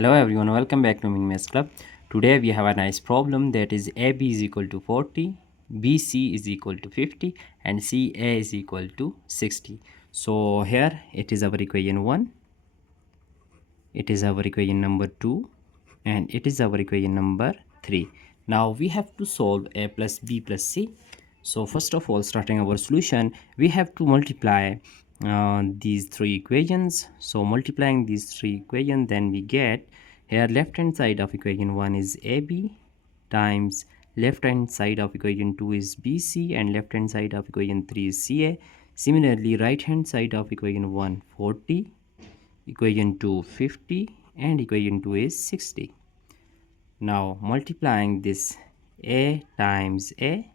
Hello everyone, welcome back to Amin Maths Club. Today we have a nice problem that is AB is equal to 40, BC is equal to 50 and CA is equal to 60. So here it is our equation 1, it is our equation number 2 and it is our equation number 3. Now we have to solve A plus B plus C. So first of all, starting our solution, we have to multiply these three equations. So multiplying these three equations, then we get here left hand side of equation 1 is AB times left hand side of equation 2 is BC and left hand side of equation 3 is CA. Similarly, right hand side of equation 1 40, equation 2 50 and equation 2 is 60. Now multiplying this A times A,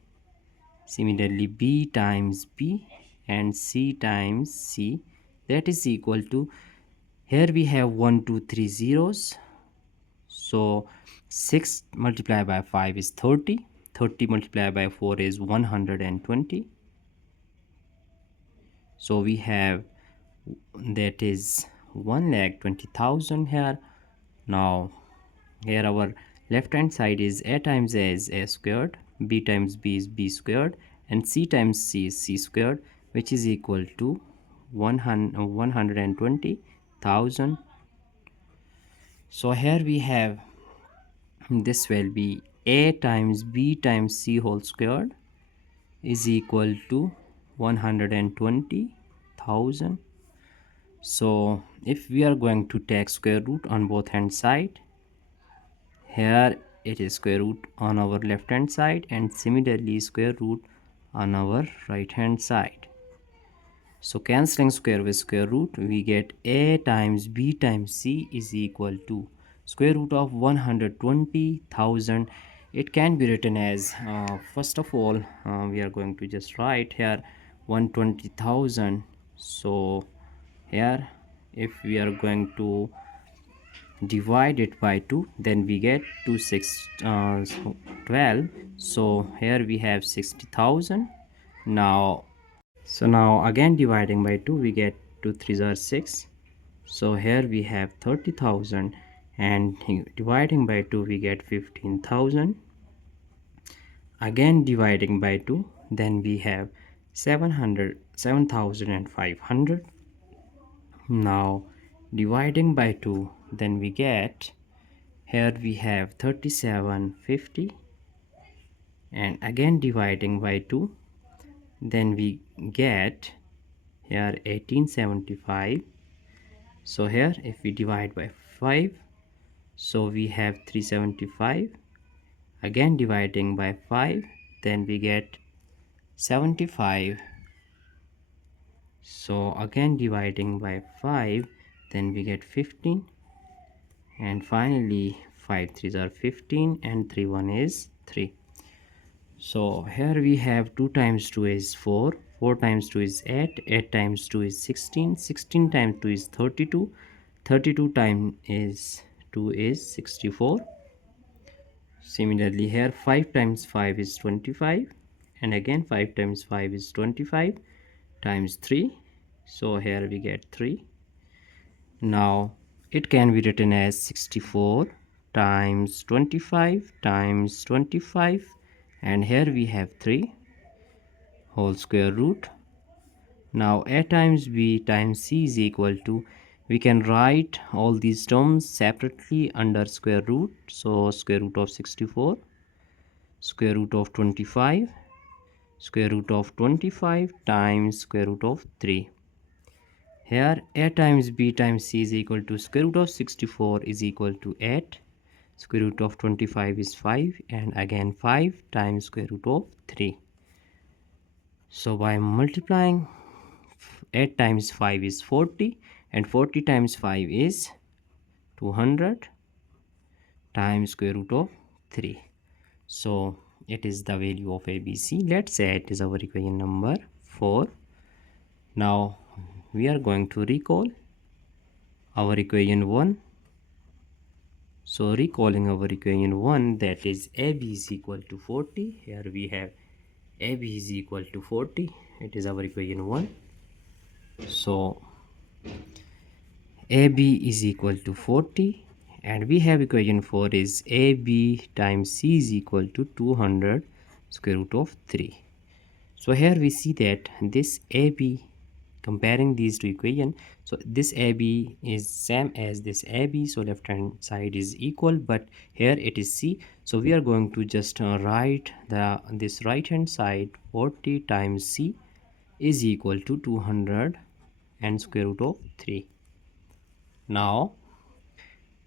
similarly B times B and C times C, that is equal to, here we have 1 2 3 zeros, so 6 multiplied by 5 is 30, 30 multiplied by 4 is 120, so we have, that is 1,20,000 here. Now here our left hand side is A times A is A squared, B times B is B squared and C times C is C squared, which is equal to 120,000. So here we have, this will be A times B times C whole squared is equal to 120,000. So if we are going to take square root on both hand side, here it is square root on our left hand side and similarly square root on our right hand side. So cancelling square with square root, we get A times B times C is equal to square root of 120,000. It can be written as, first of all, we are going to just write here 120,000. So here if we are going to divide it by 2, then we get 2 6 12. So here we have 60,000. Now again dividing by 2, we get 2 3s are 6. So here we have 30,000 and dividing by 2 we get 15,000. Again dividing by 2, then we have 7,500. Now dividing by 2, then we get, here we have 3750 and again dividing by 2, then we get here 1875. So here if we divide by 5, so we have 375. Again dividing by 5, then we get 75. So again dividing by 5, then we get 15 and finally 5 3s are 15 and 3 1 is 3. So here we have 2 times 2 is 4, 4 times 2 is 8, 8 times 2 is 16, 16 times 2 is 32, 32 times is 2 is 64. Similarly here 5 times 5 is 25 and again 5 times 5 is 25 times 3, so here we get 3. Now it can be written as 64 times 25 times 25 and here we have 3 whole square root. Now A times B times C is equal to, we can write all these terms separately under square root. So square root of 64, square root of 25, square root of 25 times square root of 3. Here A times B times C is equal to square root of 64 is equal to 8, square root of 25 is 5 and again 5 times square root of 3. So by multiplying 8 times 5 is 40 and 40 times 5 is 200 times square root of 3. So it is the value of ABC. Let's say it is our equation number 4. Now we are going to recall our equation 1. So recalling our equation 1, that is AB is equal to 40. Here we have AB is equal to 40. It is our equation 1. So AB is equal to 40 and we have equation 4 is AB times C is equal to 200 square root of 3. So here we see that this AB, comparing these two equation, so this AB is same as this AB, so left hand side is equal, but here it is C. So we are going to just write this right hand side 40 times C is equal to 200 and square root of 3. Now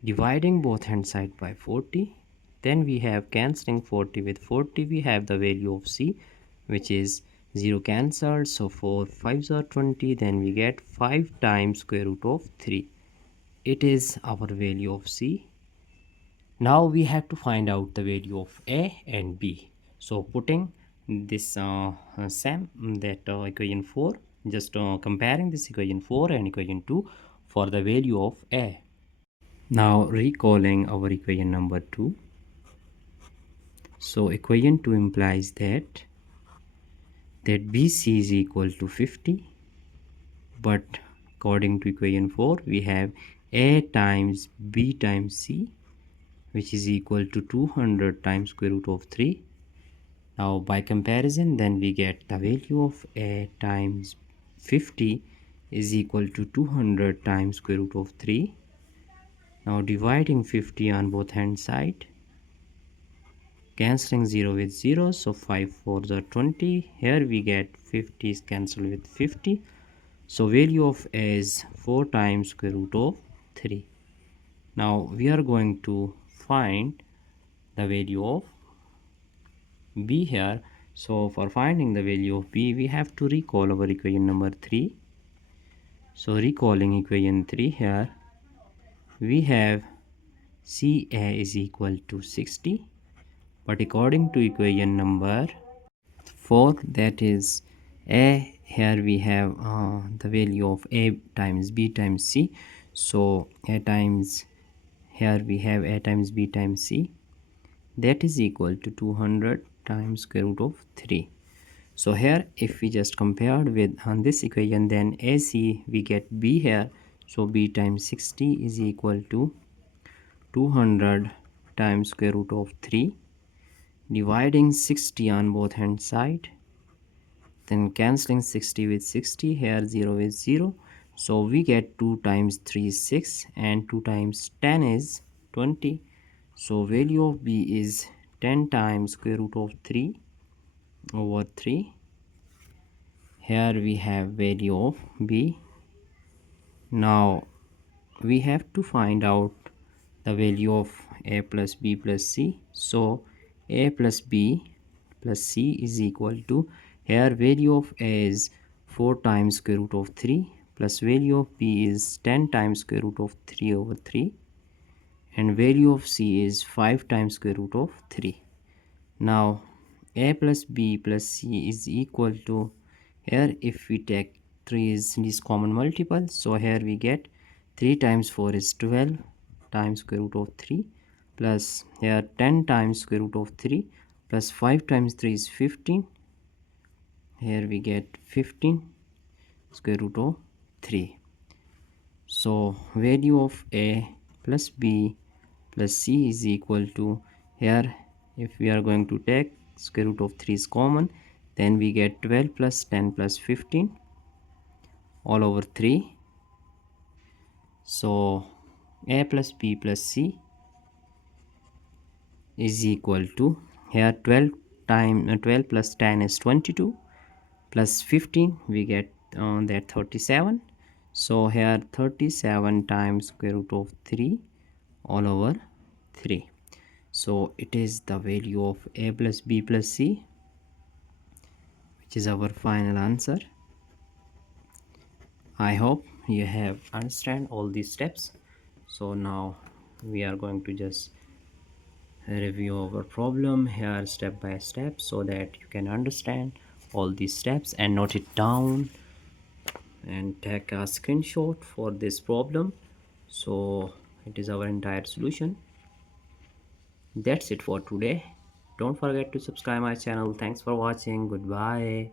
dividing both hand side by 40, then we have cancelling 40 with 40, we have the value of C, which is 0 cancelled, so 4 5s are 20, then we get 5 times square root of 3. It is our value of C. Now we have to find out the value of A and B. So putting this same that equation 4, just comparing this equation 4 and equation 2 for the value of A. Now recalling our equation number 2. So equation 2 implies that BC is equal to 50, but according to equation 4 we have A times B times C, which is equal to 200 times square root of 3. Now by comparison, then we get the value of A times 50 is equal to 200 times square root of 3. Now dividing 50 on both hand side, cancelling 0 with 0, so 5 4s are 20. Here we get 50 is cancelled with 50, so value of A is 4 times square root of 3. Now we are going to find the value of B here. So for finding the value of B, we have to recall our equation number 3. So recalling equation 3 here, we have CA is equal to 60, but according to equation number 4, that is A, here we have the value of A times B times C. So A times, here we have A times B times C, that is equal to 200 times square root of 3. So here if we just compared with on this equation, then AC we get B here, so B times 60 is equal to 200 times square root of 3, dividing 60 on both hand side, then cancelling 60 with 60, here 0 is 0, so we get 2 times 3 is 6 and 2 times 10 is 20. So value of B is 10 times square root of 3 over 3. Here we have value of B. Now we have to find out the value of A plus B plus C. So A plus B plus C is equal to, here value of A is 4 times square root of 3 plus value of B is 10 times square root of 3 over 3, and value of C is 5 times square root of 3. Now A plus B plus C is equal to, here if we take 3 is this common multiple, so here we get 3 times 4 is 12 times square root of 3 plus here 10 times square root of 3 plus 5 times 3 is 15, here we get 15 square root of 3. So value of A plus B plus C is equal to, here if we are going to take square root of 3 is common, then we get 12 plus 10 plus 15 all over 3. So A plus B plus C is equal to, here 12 plus 10 is 22 plus 15 we get that 37. So here 37 times square root of 3 all over 3. So it is the value of A plus B plus C, which is our final answer. I hope you have understand all these steps. So now we are going to just review our problem here step by step, so that you can understand all these steps and note it down and take a screenshot for this problem. So it is our entire solution. That's it for today. Don't forget to subscribe my channel. Thanks for watching. Goodbye.